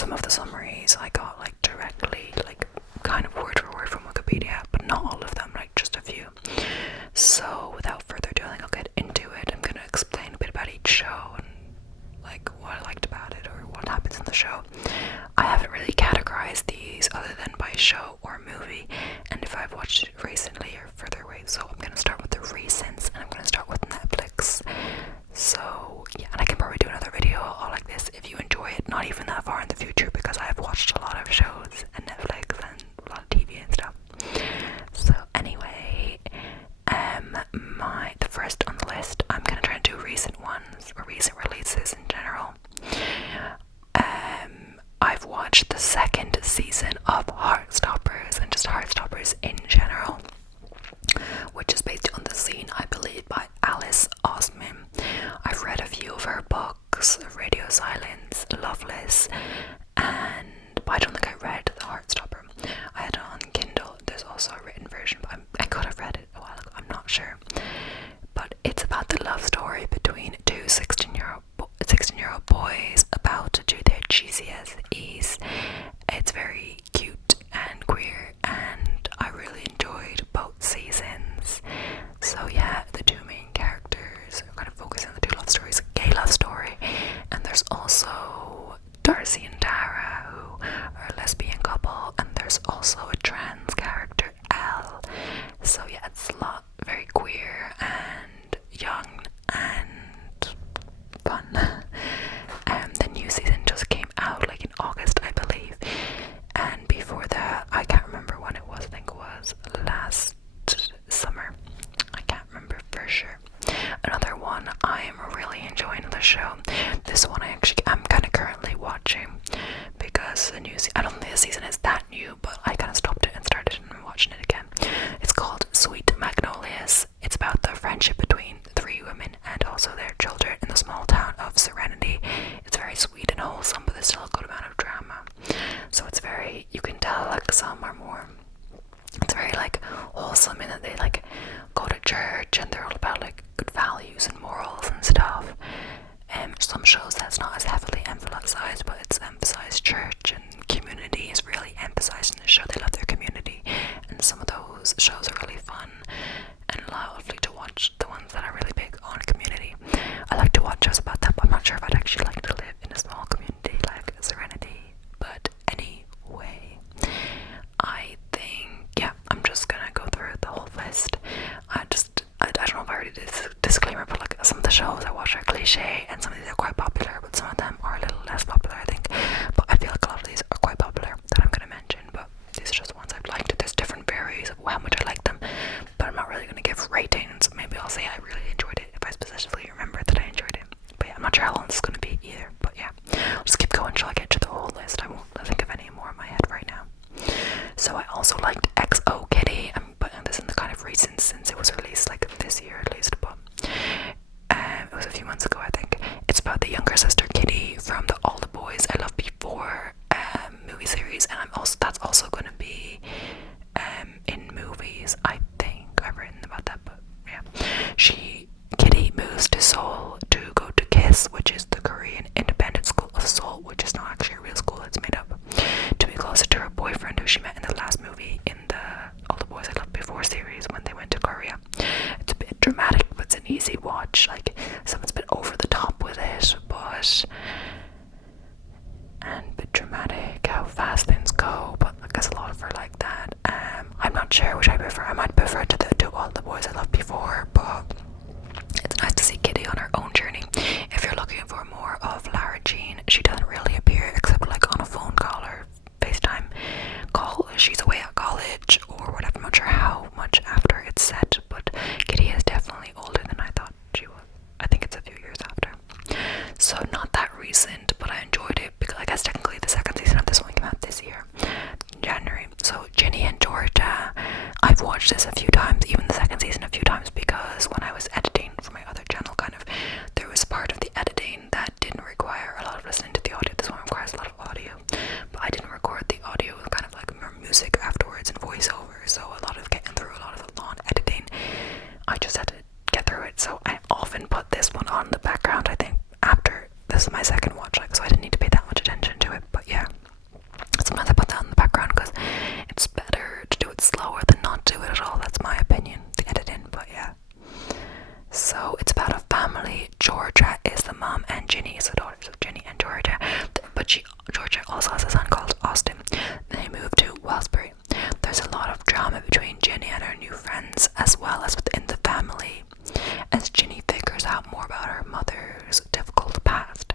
some of the summaries I got like directly, like kind of word for word from Wikipedia, but not all of them, like just a few. So without further ado, I'll get into it. I'm gonna explain a bit about each show and like what I liked about it or what happens in the show. I haven't really categorized these other than by show or movie, and if I've watched it recently or further away. So I'm gonna start with the recents, and I'm gonna start with Netflix. So yeah, and I can probably do another video all like this if you enjoy it, not even that far in the future, because I have watched a lot of shows and Netflix and a lot of TV and stuff. So anyway, the first on the list, I'm gonna try and do recent ones or recent releases in general. I've watched the second season of Heartstoppers, and just Heartstoppers in general, which is based on the scene, I believe, by Alice Osman. I've read a few of her books, Radio Silence, Loveless, but I don't think I read the Heartstopper. I had it on Kindle. There's also a written version, but I could have read it a while ago, I'm not sure. But it's about the love story between two 16-year-old boys about to do their GCSEs. It's very cute and queer, and I really enjoyed both seasons. So yeah, the two main characters are kind of focusing on the two love stories, a gay love story, and there's also Darcy and Tara, who are a lesbian couple, and there's also a trans character, Elle. So yeah, it's a lot very queer and young and fun. The new season just came out like in August, I believe, and before that, I can't remember when it was. I think it was last summer. I can't remember for sure. Another one, I am really enjoying the show. This one I'm kind of currently watching, because I don't think the season is that new, but I kind of stopped it and started watching it again. It's called Sweet Magnolias. It's about the friendship between three women and also their children in the small town of Serenity. It's very sweet and wholesome, but there's still a good amount of drama. So it's very, you can tell like some are more, it's very like wholesome in that they like go to church and they're all about like good values and morals and stuff. Some shows that's not as heavily emphasized, but it's emphasized. Church and community is really emphasized in the show. They love their community, and some of those shows are really fun and lovely to watch. The ones that are really big on community, I like to watch shows about that, but I'm not sure if I'd actually like to live in a small community like Serenity. But anyway, I think, yeah, I'm just gonna go through the whole list. I don't know if I already did this disclaimer, but like some of the shows I watch are Cliche, and some of these are quite popular, but some of them are a little less popular, I think. But I feel like a lot of these are quite popular that I'm gonna mention, but these are just ones I've liked. There's different varies of how much I like them, but I'm not really gonna give ratings. Maybe I'll say I really enjoyed it if I specifically remember that I enjoyed it. But yeah, I'm not sure how long this is gonna be either. But yeah, I'll just keep going until I get to the whole list. I won't think of any more in my head right now. So I also liked XO Kitty. I'm putting this in the kind of recent, since it was released like this year at least, but it was a few months ago, I think. It's about the younger sister Kitty from the All the Boys I Loved Before movie series, and that's also going to be in movies. I think I've written about that, but yeah. Kitty moves to Seoul to go to KISS, which is the Korean Independent School of Seoul, which is not actually a real school, it's made up, to be closer to her boyfriend who she met in the last movie in the All the Boys I Loved Before series when they went to Korea. It's a bit dramatic, but it's an easy watch. Like, someone's been over the top with it, and a bit dramatic how fast things go, but I guess a lot of her like that. I'm not sure which I prefer. I might prefer to All the Boys I Loved Before, but it's nice to see Kitty on her own journey. If you're looking for more of Lara Jean, she doesn't really appear except like on a phone call or FaceTime call. She's away at college or whatever. I'm not sure how much after it's set, but Kitty is definitely older than I thought she was. I think it's a few years after. So not that recent, but I enjoyed it because I guess technically the second season of this one came out this year, January. So Ginny and Georgia, I've watched this also has a son called Austin. They move to Wellsbury. There's a lot of drama between Ginny and her new friends, as well as within the family, as Ginny figures out more about her mother's difficult past.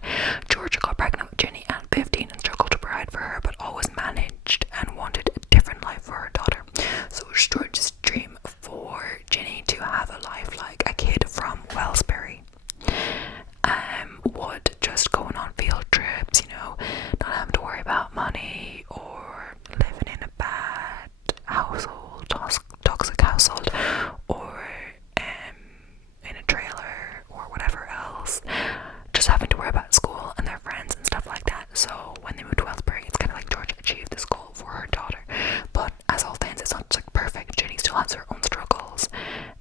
Georgia got pregnant with Ginny at 15 and struggled to provide for her, but always managed and wanted a different life for her daughter. So it was George's dream for Ginny to have a life like a kid from Wellsbury. Would just going on field trips, you know, not having to worry about money or living in a bad household, toxic household, or in a trailer or whatever else, just having to worry about school and their friends and stuff like that. So when they moved to Wellsbury, it's kind of like George achieved this goal for her daughter. But as all things, it's not like perfect. Ginny still has her own struggles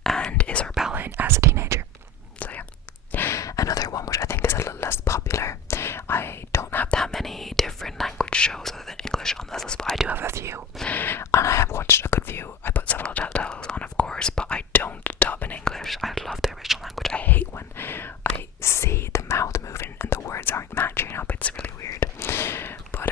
and is rebelling as a teenager. So yeah. Another one which I think is a little less popular. I don't have that many different language shows other than English on this list, but I do have a few, and I have watched a good few. I put several titles on, of course, but I don't dub in English. I love the original language. I hate when I see the mouth moving and the words aren't matching up. It's really weird. But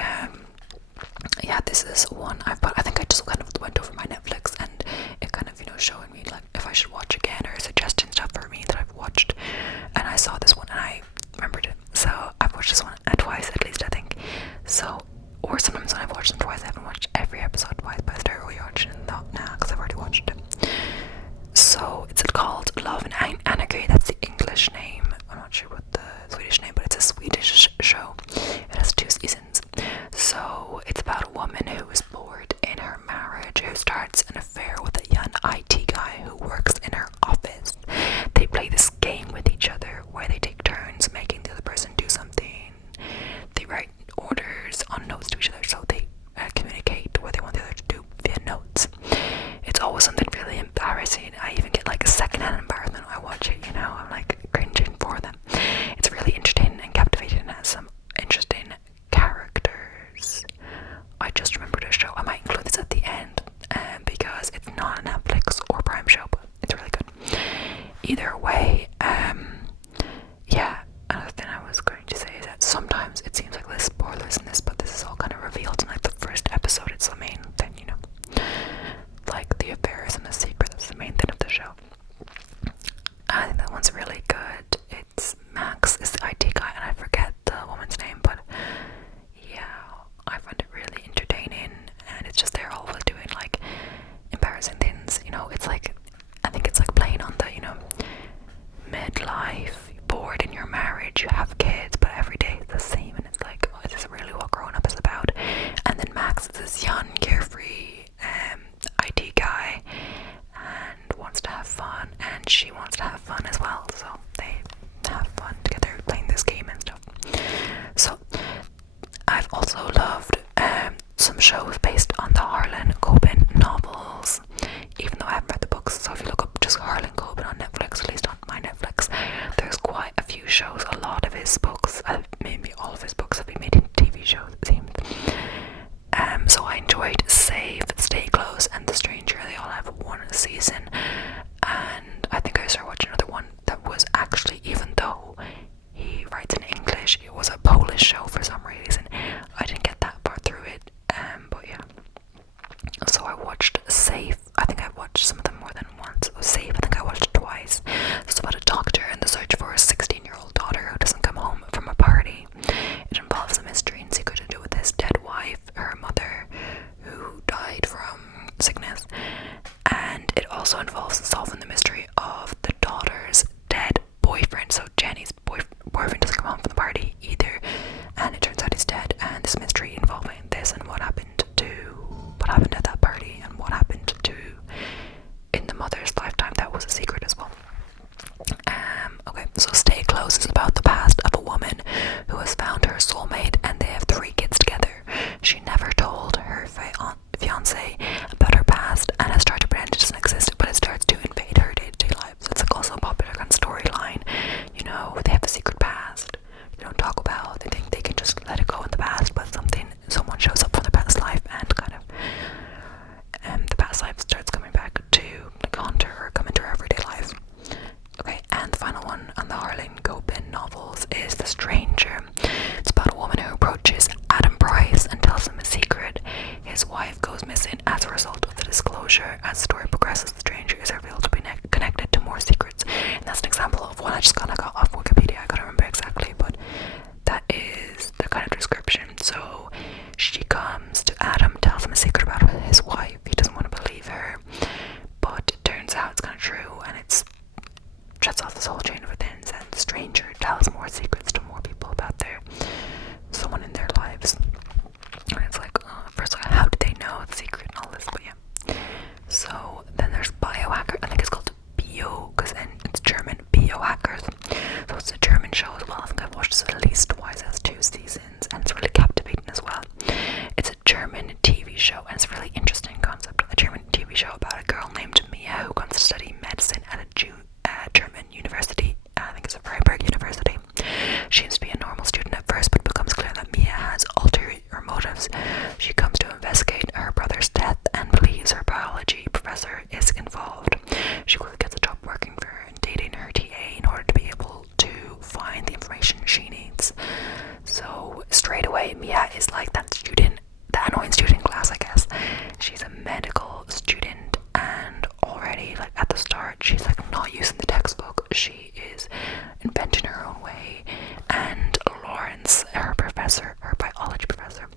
yeah, this is one I've put. I think I just kind of went over my Netflix and it kind of, you know, showing me like if I should watch again or suggesting stuff for me that I've watched, and I saw this one and I remembered it. So I've watched this one twice at least, I think. So, or sometimes when I've watched them twice, I haven't watched every episode twice, but I started rewatching and thought, nah, because I've already watched it. So it's called Love and Anarchy. That's the English name. I'm not sure what the Swedish name, but it's a Swedish show. It has 2 seasons. So it's about a woman who is bored in her marriage, who starts an affair with a young IT guy who works in her office. They play this game with each other where they take turns making the other person do something. They write orders on notes to each other, so they communicate what they want the other to do via notes. It's always something really embarrassing. I even get like a secondhand embarrassment when I watch it, you know. I'm like cringing for them. It's really entertaining and captivating and has some interesting characters. I just remembered a show. I might include this at the end because it's not a Netflix or Prime show, but it's really good. Either way, yeah, another thing I was going to say is that sometimes it seems like there's spoilers in this, but this is all kind of revealed in like the first episode. It's the main thing, you know, like the affairs and the secret. That's the main thing of the show. I think that one's really good. It's Max is the IT guy, and I forget the woman's name, but yeah, I find it really entertaining, and it's just they're always doing like embarrassing things, you know. It's like, I think it's like playing on the, you know, midlife, bored in your marriage, you have kids, but every day is the same, and it's like, oh, is this really what growing up is about? And then Max is this young, carefree IT guy and wants to have fun, and she wants to have fun as well, so they have fun together playing this game and stuff. So I've also loved some shows based on the Harlan Coben novels, even though I haven't read the books. So if you look up just Harlan Coben on Netflix, at least on my Netflix, there's quite a few shows. A lot of his books, maybe all of his books, have been made into TV shows, it seems. So I enjoyed Save, Stay Close, and The Stranger. They all have 1 season, and I think I started watching another one that was actually, even though he writes in English, it was a Polish show for some reason. I didn't get that far through it, but yeah. So I watched Safe. I think I've watched some of them more than once. Safe, I think I watched it twice. It's about a doctor in the search for a 16-year-old daughter who doesn't come home from a party. It involves a mystery and secret to do with his dead wife, her mother, who died from sickness. And it also involves solving the mystery of the daughter's dead boyfriend. So Jenny's boyfriend doesn't come home from the party either, and it turns out he's dead, and this mystery involving this and what happened at that party and what happened to in the mother's lifetime, that was a secret as well. Okay, so Stay Close is about the past of a woman who has found her soulmate, and they have 3 kids together. She never told her fiance about her past and has tried to pretend it doesn't exist, but it starts to invade straight away Mia is like that student, that annoying student in class, I guess. She's a medical student, and already like at the start she's like not using the textbook. She is inventing her own way, and Lawrence, her professor, her biology professor,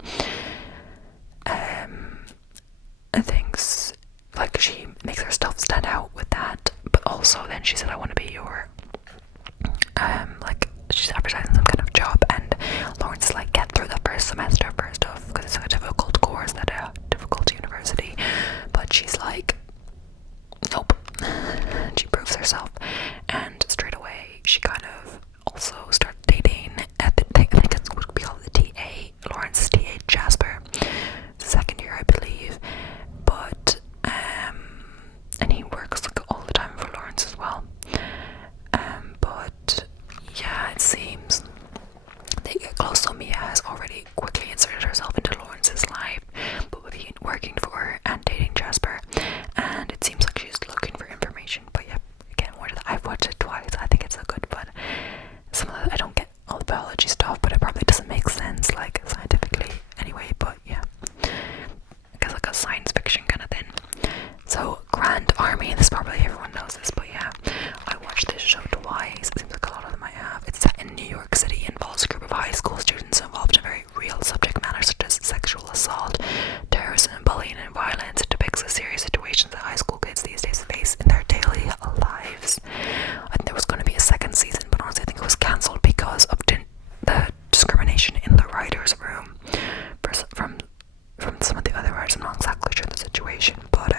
thinks like she makes her stuff stand out with that. But also then she said, I want to be your like she's advertising some kind of job, and Lawrence is like, get through the first semester first off, because it's like a difficult course at a difficult university. But she's like, nope. She proves herself, and straight away she kind of also starts dating at the, I think it would be called the TA, Lawrence's TA, Jasper, second year I believe. But and he works like all the time for Lawrence as well. But yeah, it seems they get close, so Mia has already quickly inserted herself into Lawrence's life, but with him working for her and dating Jasper, and it seems like she's looking for information. But yeah, again, I've watched it twice. I think it's so good, but some of the, I don't get all the biology stuff, but it probably doesn't make sense like scientifically anyway. But yeah, I guess like a science fiction kind of thing. So Grand Army, this probably everyone knows this, but yeah, I watched this show twice. It seems like a lot of them I have. It's set in New York City, involves a group of high school students involved in very real subject matter such as sexual assault, terrorism, bullying, and violence. It depicts the serious situations that high school kids these days face in their daily lives. I think there was going to be a second season, but honestly I think it was cancelled because of the discrimination in the writers' room from some of the other writers. I'm not exactly sure the situation, but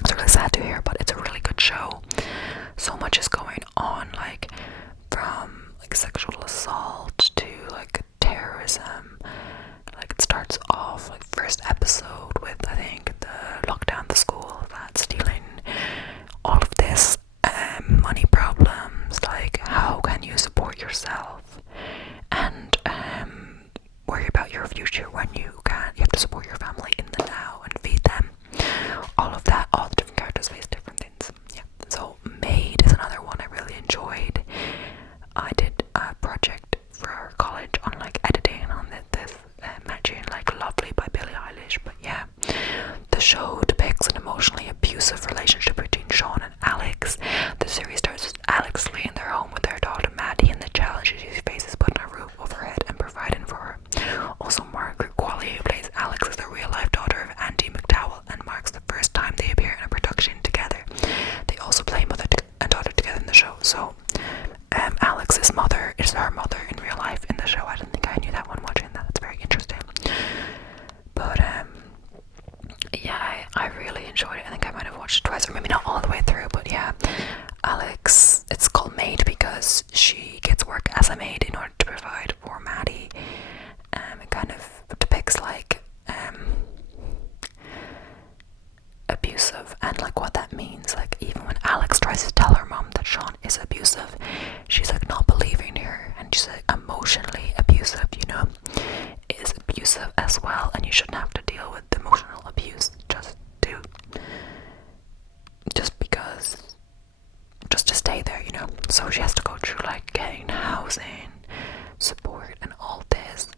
it's really sad to hear, but it's a really good show. So much is going on, like from like sexual assault to like terrorism. Like it starts off like first episode with, I think, the lockdown, the school that's stealing all of this money problems, like how can you support yourself and worry about your future when you have to support your family in the now and feed them. All of that, all the different characters face different things. Yeah. So Maid is another one I really enjoyed. I did a project for college on like editing on this matching like Lovely by Billie Eilish. But yeah, the show depicts an emotionally abusive relationship between Sean and Alex. The series starts with Alex fleeing their home with their daughter Maddie and the challenges she faces putting a roof over her head and providing for her. Also, Margaret Qualley, who plays Alex, is the real-life daughter of Andy McDowell and marks the first time they appear in a production together. They also play mother and daughter together in the show. So Alex's mother is her mother in real life in the show. I didn't think I knew that when watching that. That's very interesting. But yeah, I really enjoyed it. I think I might have watched it twice, or maybe not all the way through, but yeah, Alex, it's called Maid because she gets work as a maid in order to provide for Maddie. It kind of depicts like abusive and like what that means. Like even when Alex tries to tell her mom that Sean is abusive, she's like not believing her, and she's like emotionally abusive, you know, is abusive as well, and you shouldn't have to deal with emotional abuse just to stay there, you know. So she has to go through like getting housing, support, and all this,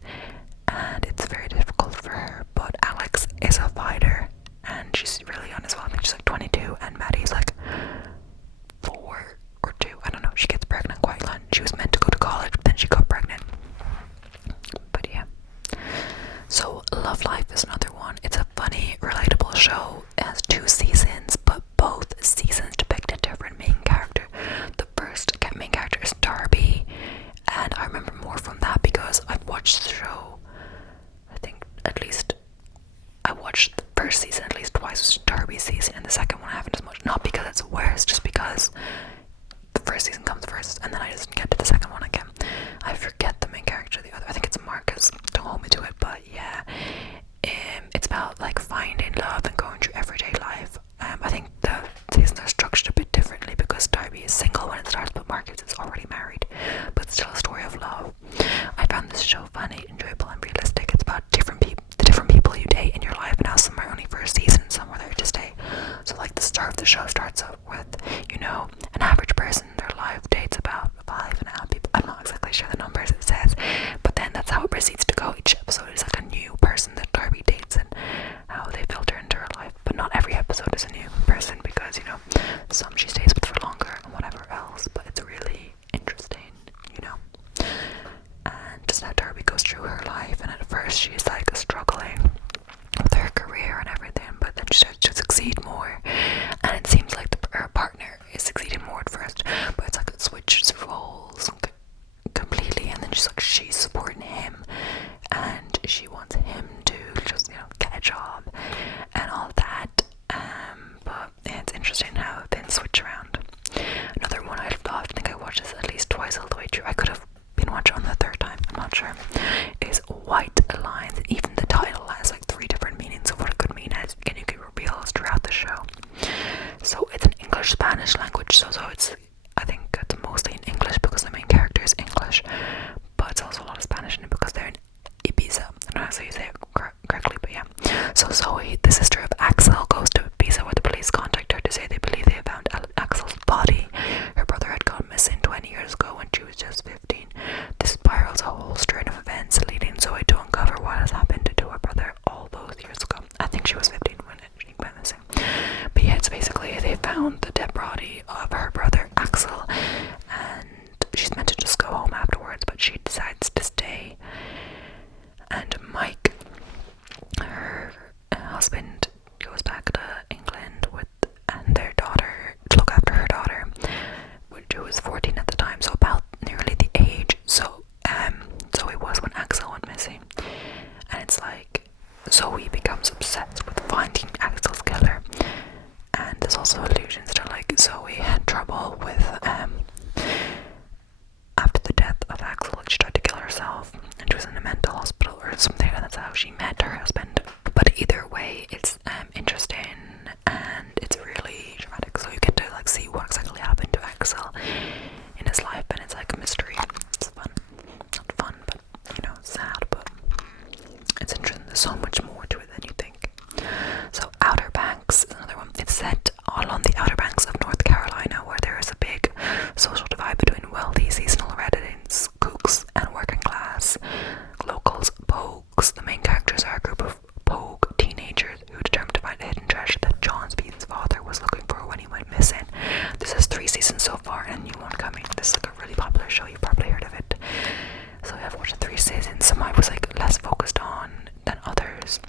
and it's very difficult for her. But Alex is a fighter, and she's really young as well. I think she's like 22, and Maddie's like 4 or 2. I don't know. She gets pregnant quite young. She was meant to go to college, but then she got pregnant. But yeah. So Love Life is another one. It's a funny, relatable show. It has 2 seasons, but both seasons depict a different main character. The first main character is Darby, and I remember more from that because I've watched the show, I think at least I watched the first season at least twice, was Darby's season, and the second one I haven't as much. Not because it's worse, just because the first season comes first, and then I just get to the second one again. I forget the main character, the other. I think it's Marcus. Don't hold me to it, but yeah, it's about like finding love and going through every first she's like struggling with her career and everything, but then she starts to succeed more, and it seems like her partner is succeeding more at first, but it's like it switches roles completely, and then she's supporting him, and she wants him to just get a job and all that. But yeah, it's interesting how things switch around. Another one I think I watched this at least twice all the way through. I could have been watching on the third time, I'm not sure. Is White Lines. Even the title has like 3 different meanings of what it could mean, and you can reveal throughout the show. So it's an English Spanish language, so it's, I think it's mostly in English because the main character is English, but it's also a lot of Spanish in it because they're in Ibiza. I don't know how to say it correctly, but yeah. So Zoe, the sister of Axel, goes to Ibiza where the police contact her to say they believe they have found Axel's body. Her brother had gone missing 20 years ago when she was just 15. This spirals a whole string of events leading Zoe to uncover what has happened to her brother all those years ago. I think she was 15 when she went missing. But yeah, it's basically they found the dead body of her brother Axel, and she's meant to just go home afterwards, but she decides to stay. And Mike, her husband, goes back to England and their daughter to look after her daughter, who was 14 at the time, so about nearly the age so it was when Axel went missing. And it's like Zoe becomes obsessed with finding Axel's killer, and there's also allusions to like Zoe had trouble with after the death of Axel, she tried to kill herself and she was in a mental hospital or something, and that's how she met her husband. But either way, it's interesting and it's really dramatic, so you get to like see what exactly happened to Axel in his life, and it's like a mystery. It's fun. Not fun, but sad, but it's interesting. There's so much more to it than you think. So Outer Banks is another one. It's set all on the Outer Banks of North Carolina, where there is a big social divide between wealthy seasonal residents, cooks, and working class locals, pogues. The main characters are a group of pogue teenagers who determined to find a hidden treasure that John Speed's father was looking for when he went missing. This has 3 seasons so far and a new one coming. This is like a really popular show, you've probably heard of it. So I've watched 3 seasons. Some I was like less focused on than others,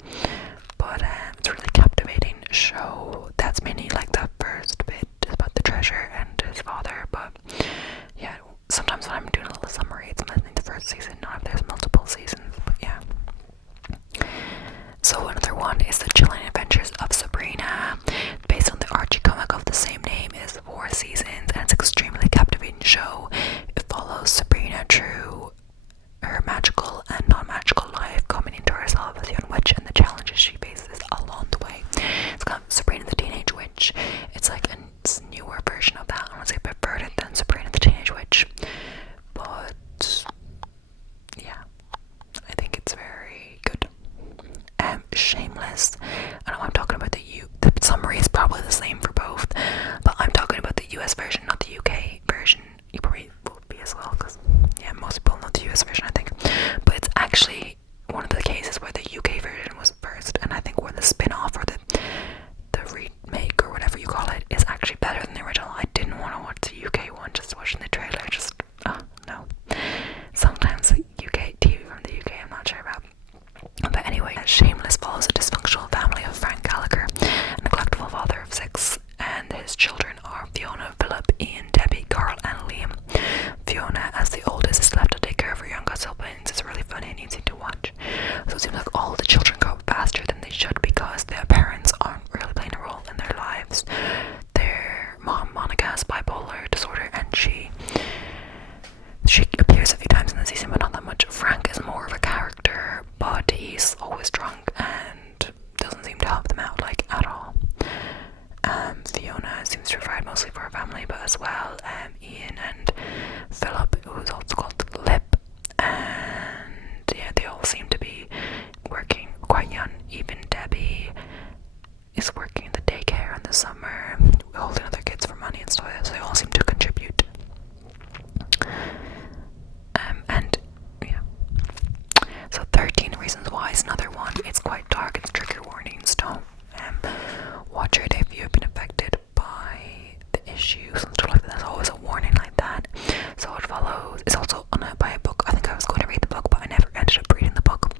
but it's a really captivating show. That's mainly like the first bit is about the treasure and his father, but yeah, sometimes when I'm doing a little summary, it's mainly the first season, not if there's multiple seasons, but yeah. So another one is The Chilling Adventures of Sabrina, based on the Archie comic of the same name. Is 4 seasons, and it's an extremely captivating show. It follows Sabrina through her magical and non-magical life, coming into herself as a young witch and the challenges she faces along the way. It's called Sabrina the Teenage Witch. It's like a newer version of that. I want to say perverted than Sabrina the Teenage Witch, but yeah, I think it's very good. Shameless. I know I'm talking about the summary is probably the same for both, but I'm talking about the US version, not the UK version. You probably will be as well, because yeah, most people know the US version, I think. But it's actually one of the cases where the UK version was first, and I think where the spin-off or the remake or whatever you call it is actually better than the original. I didn't want to watch the UK one, just watching the trailer, no. Sometimes the UK TV from the UK I'm not sure about. But anyway, Shameless follows a dysfunctional family of Frank Gallagher, a neglectful father of 6, and his children are Fiona, Philip, Ian, Debbie, Carl, and Liam. Fiona, as the oldest, is left to take care of her younger siblings. It's really funny and easy to watch. So it seems like all the children grow up faster than they should because their parents aren't really playing a role in their lives. Their mom, Monica, has bipolar disorder, and she appears a few times in the season, but not that much. Frank is more of a character, but he's always drunk and doesn't seem to help them out like at all. Fiona seems to provide mostly for her family, but as well Ian and Philip, who's also called Lip, and yeah, they all seem to be working quite young. Even Debbie is working in the daycare in the summer, holding other kids for money and stuff, so they all seem to contribute. And yeah, so 13 Reasons Why is another one. It's quite dark, it's trigger warnings. Don't watch it if you've been affected by the issues and stuff like that. There's always a warning like that. So it follows. It's also by a book. I think I was going to read the book, but I never ended up reading the book.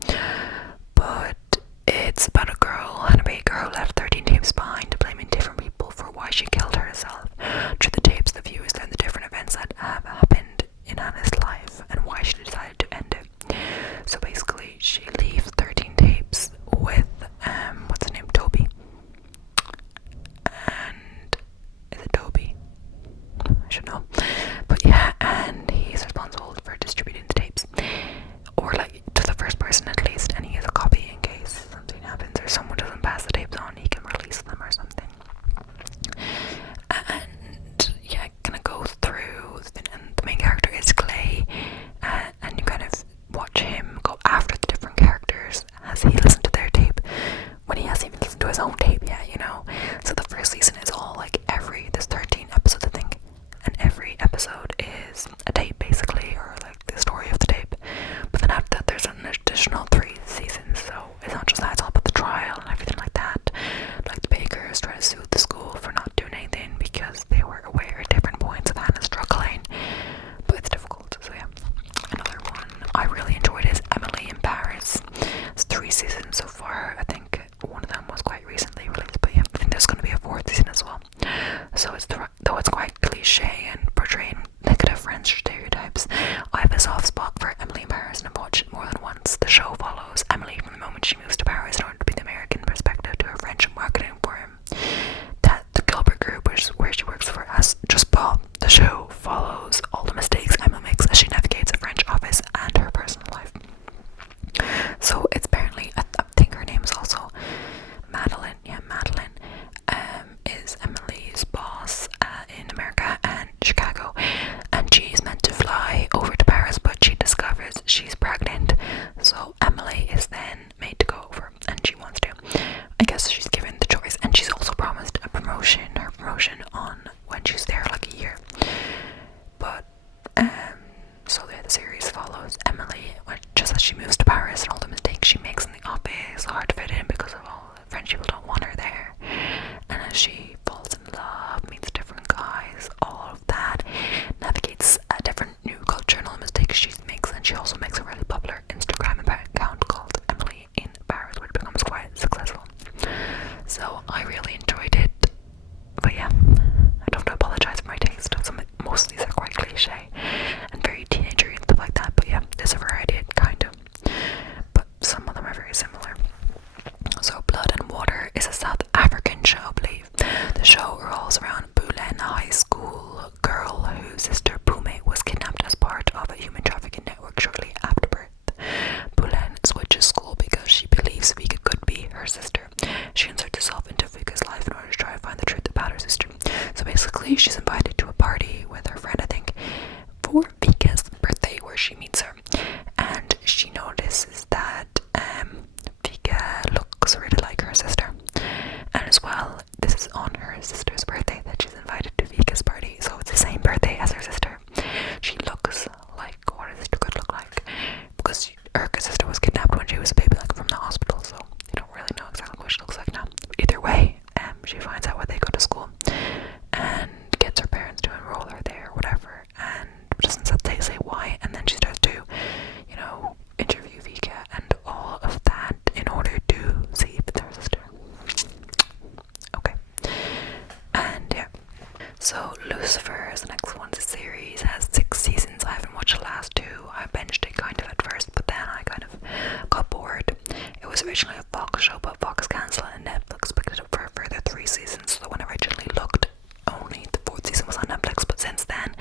was originally a Fox show, but Fox cancelled and Netflix picked it up for a further 3 seasons. So when I originally looked, only the 4th season was on Netflix, but since then,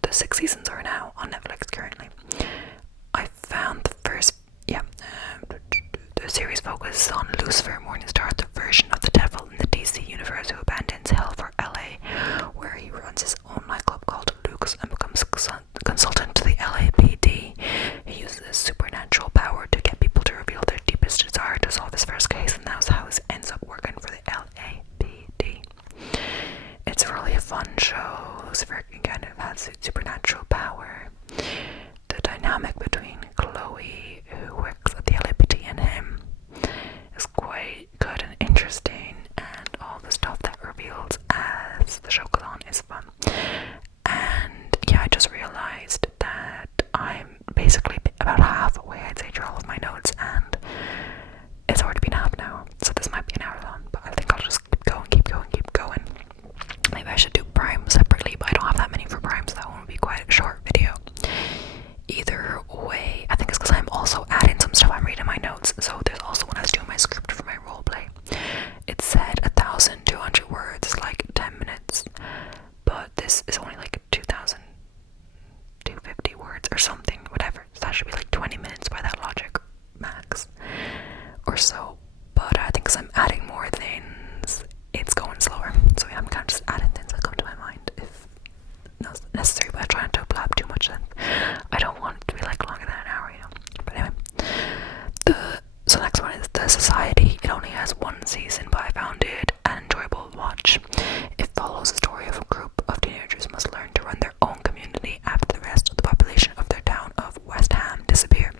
the 6 seasons are now on Netflix currently. I found the first, the series focuses on Lucifer Morningstar, the version of the devil in the DC universe who abandons hell for LA, where he runs his own nightclub called Luke's and becomes consultant to the LAPD. He uses his supernatural power to get people to reveal their deepest desire to solve his first case, and that's how he ends up working for the LAPD. It's really a fun show. Lucifer kind of has supernatural power. The dynamic between Chloe, who works at the LAPD, and him is quite good and interesting, and all the stuff that reveals as the show goes on is fun. And yeah, I just realized that I'm basically about halfway, I'd say, through all of my notes, and it's already been half an hour, so this might be an hour long, but I think I'll just keep going. Maybe I should do Prime separately, but I don't have that many for Prime, so that one would be quite a short video. Either way, I think it's because I'm also adding some stuff I'm reading in my notes. So there's also when I was doing my script for my roleplay, it said 1,200 words, like 10 minutes, but this is only like 2,250 words or something, whatever. So that should be like 20 minutes by that logic, max, or so. But I think because I'm adding more things, it's going slower. So yeah, I'm kind of just adding things that come to my mind if necessary, but I try not to blab too much then. I don't want it to be like longer than an hour, you know. But anyway, so next one is The Society. It only has 1 season, but I found it an enjoyable watch. It follows the story of a group of teenagers who must learn to run their own community after the rest of the population of their town of West Ham disappear.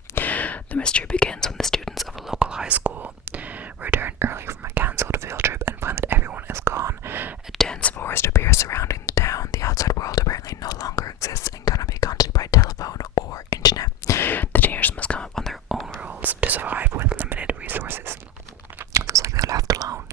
The mystery begins when the students of a local high school return early from a cancelled field trip and find that everyone is gone. A dense forest appears surrounding the town. The outside world apparently no longer exists and cannot be contacted by telephone or internet. The teenagers must come up on their own rules to survive with limited resources. So it's like they're left alone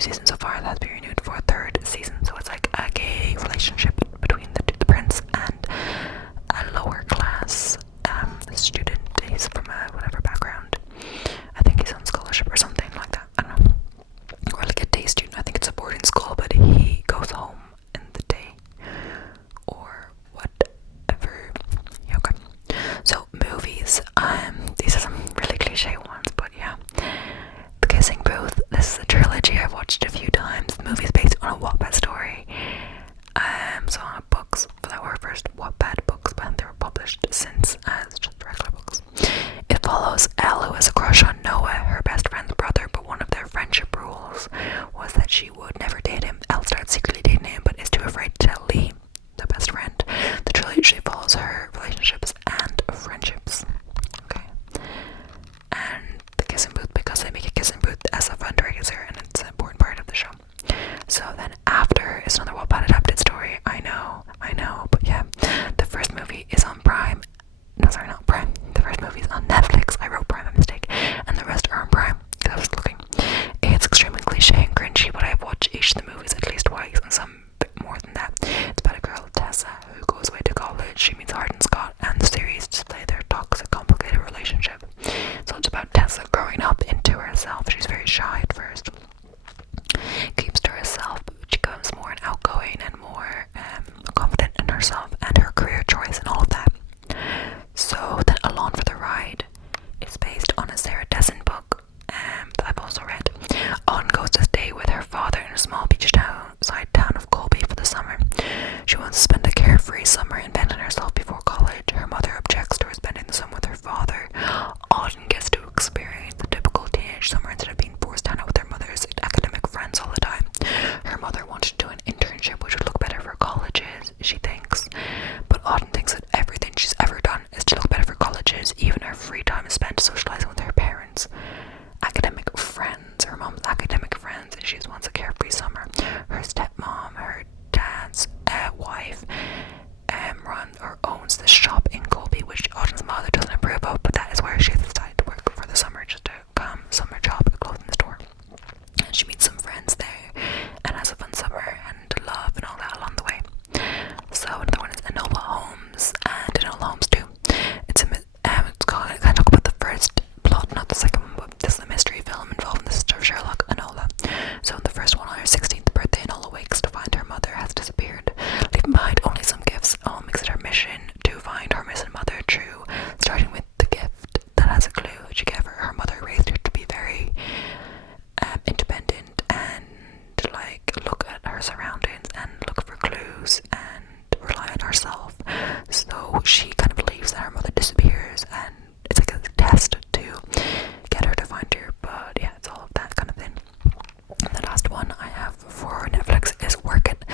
2 seasons so far. That has been renewed for a 3rd season. So it's like a gay relationship between the prince and a lower class student. He's from a whatever background. I think he's on scholarship or something like that. I don't know. Or like a day student. I think it's a boarding school, but he goes home in the day or whatever. Yeah, okay. So movies. These are some really cliche ones, but yeah. The Kissing Booth. This is a trilogy I've watched a few times. The movie is based on a Wattpad story. So books that were first Wattpad books, but they were published since as just regular books. It follows Elle, who has a crush on Noah, her best friend's brother, but one of their friendship rules was that she would never date him. Elle starts secretly dating him, but is too afraid to tell Lee, the best friend. The trilogy follows her relationships and friendships. Okay. And the Kissing Booth, because they make a Kissing Booth as a fundraiser, and it's an important part of the show. So then after is another Wattpad adapted story. I know, but yeah. The first movie is on Prime. No, sorry, not Prime. The first movie is on Netflix. I wrote Prime, a mistake. And the rest are on Prime, because I was looking. It's extremely cliche and cringy, but I've watched each of the movies at least twice, and some bit more than that. It's about a girl, Tessa, who goes away to college. She meets Harlan Scott, and the series display their toxic, complicated relationship. So it's about Tessa growing up into herself. She's very shy at first. Keeps to herself, but she becomes more outgoing and more confident in herself and her career choice and all of that. So then Along for the Ride is based on a Sarah Dessen book that I've also read. Autumn goes to stay with her father in a small beachside town of Colby for the summer. She wants to spend a carefree summer inventing herself before college. Her mother objects to her spending the summer with her father. Autumn gets to experience the typical teenage summer instead of being forced to hang out with her mother's academic friends all the time. Her mother wanted to do an internship which would look better for colleges, she thinks. But Autumn thinks that everything she's ever done is to look better for colleges. Even her free time is spent socializing with her parents' academic friends, her mom's academic friends, and she just wants a carefree summer. Her stepmom, her dad's wife, runs or owns this shop in Colby, which Autumn's mother doesn't approve of, but that is where she decided to work for the summer, just a summer job at a clothing store. And she meets some friends there and has a fun summer and love and all that along the way. So another one is Enola Holmes and Enola Holmes 2. It's called, I kind of talk about the first plot, not the second one, but this is a mystery film involving the sister of Sherlock, Enola. So in the first one, on her 16th birthday, Enola wakes to find her mother has disappeared, leaving behind only some gifts. Enola makes it her mission to find her missing mother true, starting with the gift that has a clue she gave her. Her mother raised her to be very independent and like look at her surroundings and look for clues and rely on herself. So she kind of believes that her mother disappears, and it's like a test to get her to find her. But yeah, it's all of that kind of thing. And the last one I have for Netflix is Work It.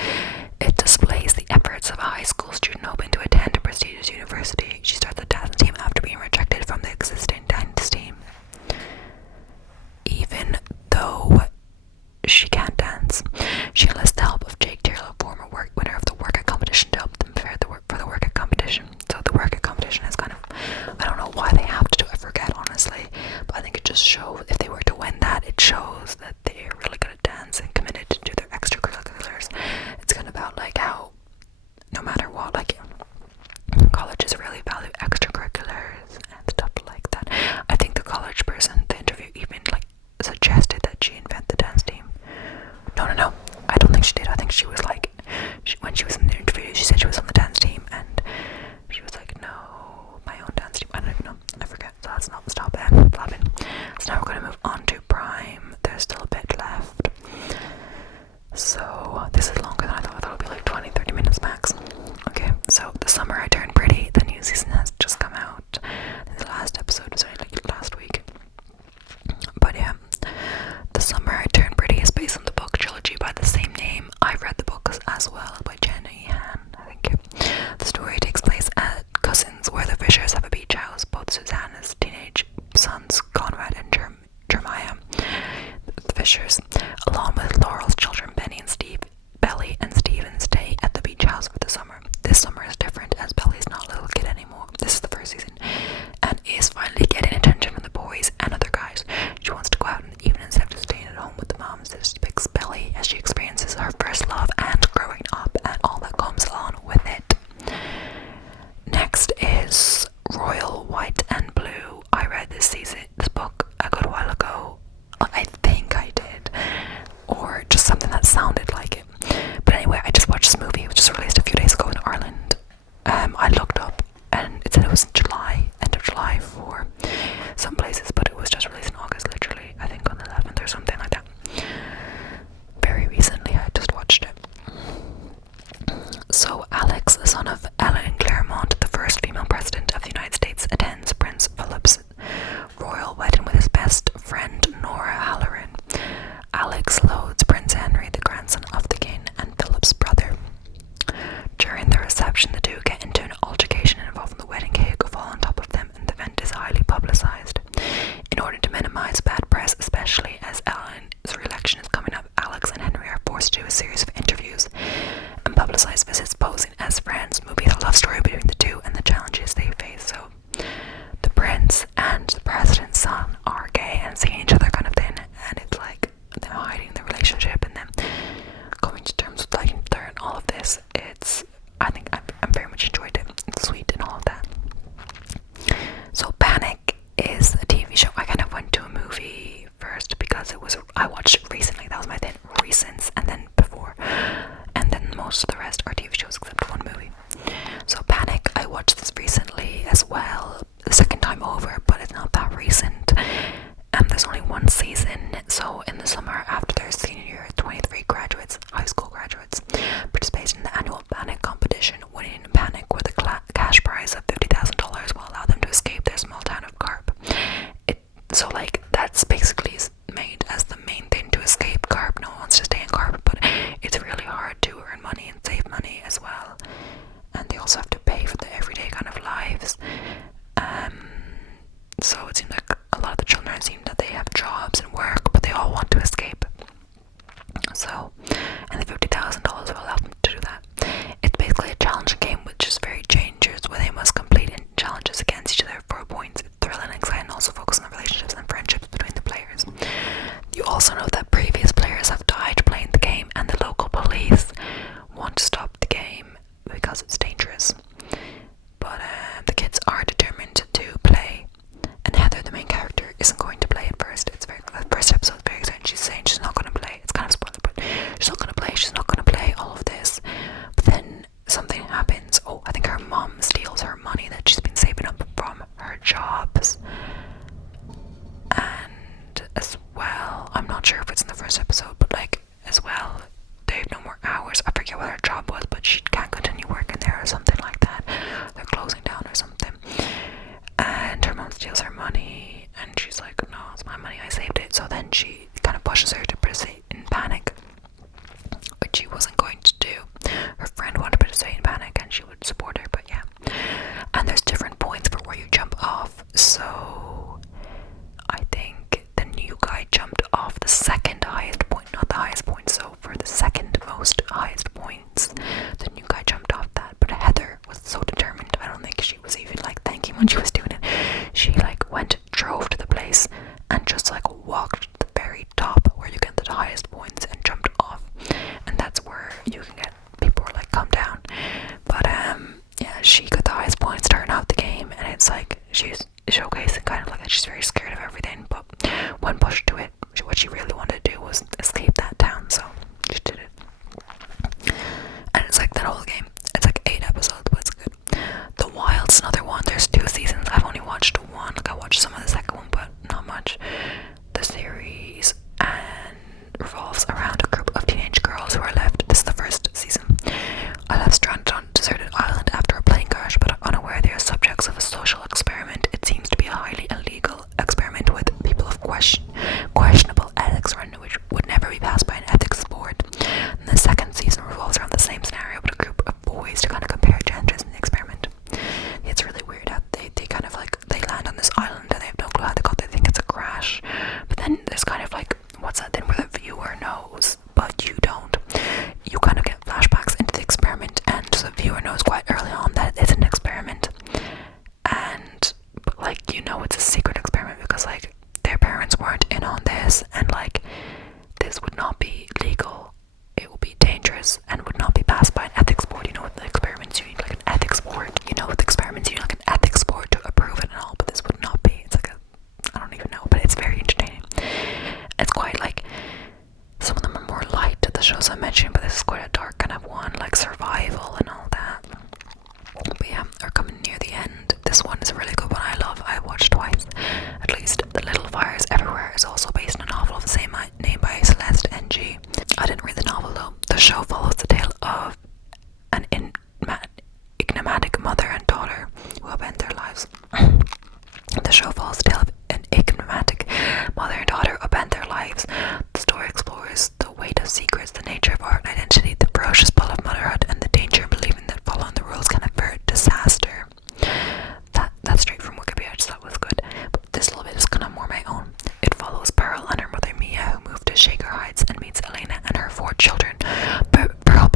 It displays the efforts of a high school student hoping to attend a prestigious university. She starts the dance team after being rejected from the existing dance team. Even though she can't dance, she enlists the help of Jake Taylor, former winner of the Work It competition, to help them prepare for the Work It competition. So the Work It competition is kind of, I don't know why they have to do it, I forget honestly, but I think it just shows, if they were to win that, it shows that they're really good at dance and committed to do their extracurriculars. It's kind of about like how no matter what, like colleges really value extracurriculars and stuff like that. I think the college person, the interview, even like suggested that she invent the dance team. No, I don't think she did. I think she was like, when she was in the interview, she said she was on the dance team, and she was like, no, my own dance team. I don't even know. I forget. So let's not stop blabbing. So now we're going to move on to Prime. There's still a bit left. So this is longer than I thought. I thought it would be like 20-30 minutes max. Okay, so The Summer I Turned Pretty, the new season has just come out. The last episode was only like last week. But yeah, The Summer I Turned Pretty is based on the book trilogy by the same name. I've read the books as well by Jenny Han, I think. The story takes place at Cousins, where the Fishers have a beach house. Both Susanna's teenage sons, Conrad and Jeremiah, the Fishers, along with Laurel's children, Belly and Steven, stay at the beach house for the summer. This summer is different, as Belly's not a little kid anymore. This is the first season, and is finally getting attention from the boys and other guys. She wants to go out in the evening instead of just staying at home with the moms. This depicts Belly and publicized visits posing as friends, moving a love story between the two and the challenges they face. So the prince and the president's son are gay and seeing each other kind of thing, and it's like them hiding the relationship and then coming to terms with liking each other and all of this. I think I'm very much enjoyed it. It's sweet and all of that. So Panic is a TV show. I kind of went to a movie first because I watched it recently. That was my thing. Recent, and then before, and then most of the rest are TV shows except one movie. So Panic, I watched this recently as well, the second time over, but it's not that recent. There's only one season, so in the summer after their senior year, 23 graduates, high school graduates, participated in the annual Panic competition. Winning Panic with a cash prize of $50,000 will allow them to escape their small town of Carp. So like that's basically made as the main thing to escape Carp. No one wants to stay in Carp, but it's really hard to earn money and save money as well. And they also have to pay for the everyday kind of lives. So it seems like a lot of the children seem that they have jobs and work, but they all want to escape. So, and the $50,000 will allow them to do that. It's basically a challenge game which is very dangerous, where they must complete challenges against each other for points. Thrill and excitement, and also focus on the relationships and friendships between the players. You also know that previous players have died playing the game, and the local police want to stop the game because it's dangerous. But the kids are determined to play, and Heather, the main character, isn't going to play at first. The first episode is very exciting. She's saying she's not going to play. It's kind of spoiler, but she's not going to play all of this. But then something happens. Oh, I think her mom steals her money that she's been saving up from her jobs. And as well, I'm not sure if it's in the first episode, but like as well, they have no more hours. I forget what her job was, but she can't continue working there or something like that. They're closing down or something. And her mom steals her money, and she's like, no, it's my money, I saved it. So then she kind of pushes her to participate in Panic, which she wasn't going to do. Her friend wanted to participate in Panic, and she would support her, but yeah. And there's different points for where you jump off. So I think the new guy jumped off the second highest point, not the highest point. So for the second most highest points, the new guy jumped off that. But Heather was so determined. I don't think she was even like thanking when she was doing it. She like drove to the place and just like walked to the very top where you get the highest points and jumped off. And that's where you can get people who are like, come down. But yeah, she got the highest points starting out the game, and it's like she's showcasing kind of like that she's very scared of everything, but when pushed to it, what she really wanted to do was escape that town, so she did it. And it's like that whole game. It's like 8 episodes, but it's good. The Wild's another one. There's 2 seasons. I've only watched 1. Like I watched some of the second one, but not much. The series revolves around a group of teenage girls who are left. This is the first season. Are left stranded on a deserted island after a plane crash, but are unaware they are subjects of a social experiment. It seems to be a highly illegal experiment with people of questionable ethics, which would never be passed by an ethics board. And the second season revolves around the same scenario, but a group of boys to kind of compare genders in the experiment. It's really weird how they kind of like, they land on this island and they have no clue how they got there. They think it's a crash, but then there's kind of like, what's that thing where the viewer knows but you don't? You kind of get flashbacks into the experiment, and the viewer knows quite early on that it's an experiment, and but like, you know, it's a secret experiment because like their parents weren't in on this, and like this would not be legal. It would be dangerous and would not be passed by an ethics board. You know, with the experiments you need like an ethics board. You know, with experiments you need like an ethics board to approve it and all, but this would not be. It's like I don't even know, but it's very entertaining. It's quite like, some of them are more light, the shows I mentioned, but this is quite a dark kind of one, like survival and all that. But yeah, we're coming near the end. This one is a really good one. I watched twice at least. The Little Fires Everywhere is also based on a novel of the same name by Celeste Ng. I didn't read the novel though. The show follows the tale of an enigmatic mother and daughter who upend their lives. The show follows the tale of an enigmatic mother and daughter upend their lives. The story explores the weight of secrets, the nature of art and identity, the ferocious pull of motherhood, and the danger of believing that following the rules can avert disaster. That's straight from Wikipedia. I just thought was good. But this little bit is kind of more my own. It follows Pearl and her mother Mia, who moved to Shaker Heights and meets Elena and her 4 children. Pearl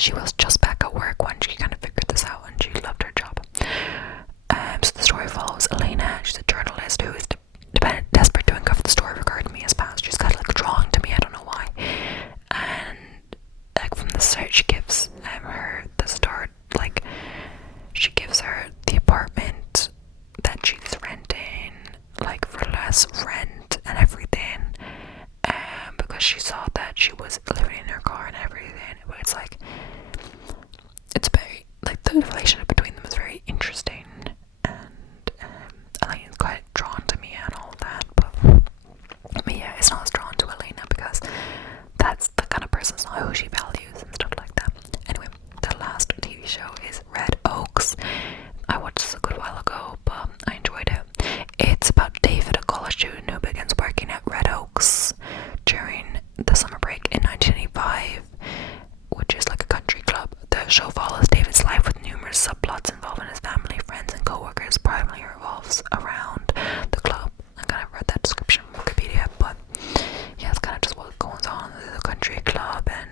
she was just back at work when she kind of figured this out, and she loved her job. So the story follows Elena. She's a journalist who is desperate to uncover the story regarding Mia's past. She's kind of like drawing to me, I don't know why. And like from the start, she gives her the start, like she gives her the apartment that she's renting, like for less rent and everything, because she saw that she was living in her car and everything. But it's like, it's very, like, the relationship between them is very interesting, and Elena's quite drawn to Mia and all that, but Mia is not as drawn to Elena because that's the kind of person, it's not who she values and stuff like that. Anyway, the last TV show is Red Oaks. I watched this a good while ago, but I enjoyed it. It's about David, a college student who begins working at Red Oaks during the summer break in 1985, which is like a country club. The show follows David's life with numerous subplots involving his family, friends, and co-workers. Primarily revolves around the club. I kind of read that description from Wikipedia, but yeah, it's kind of just what goes on in the country club, and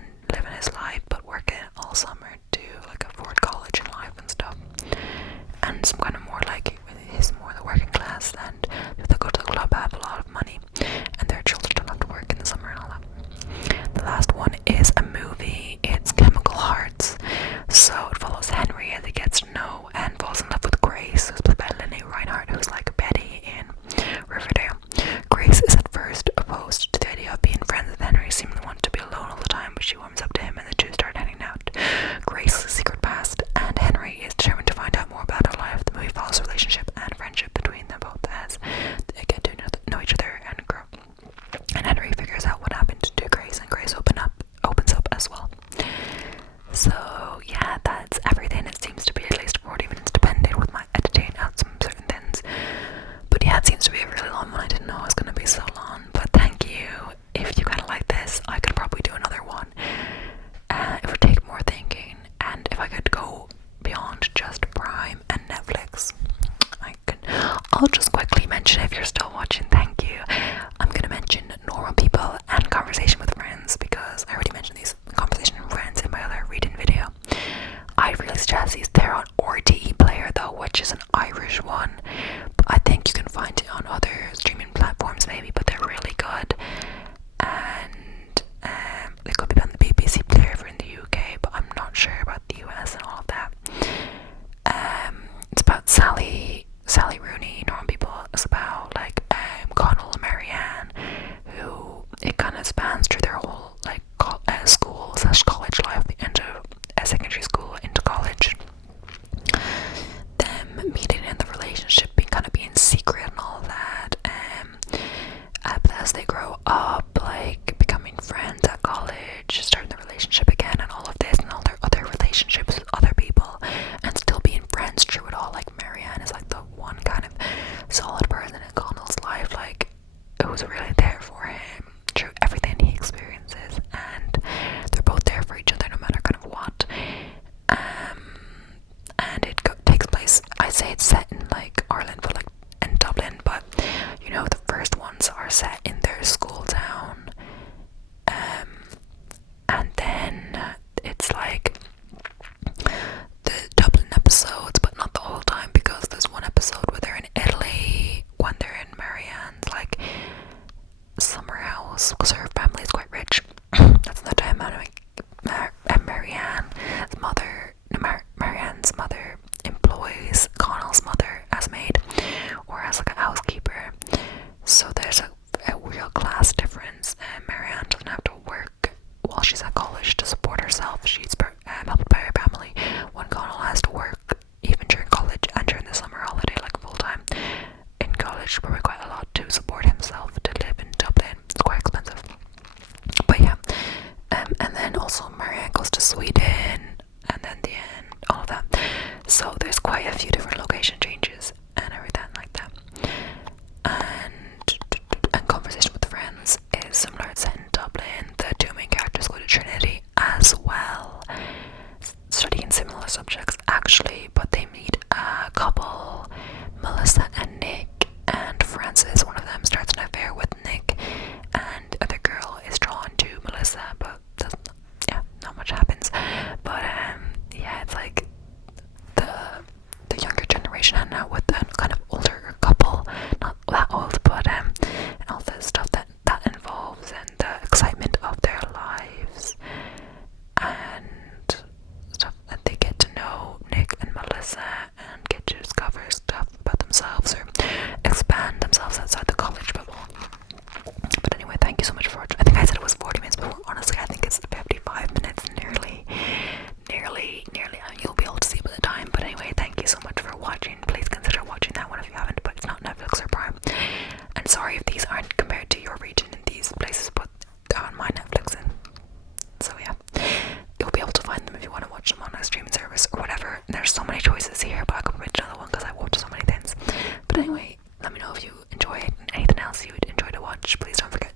much. Please don't forget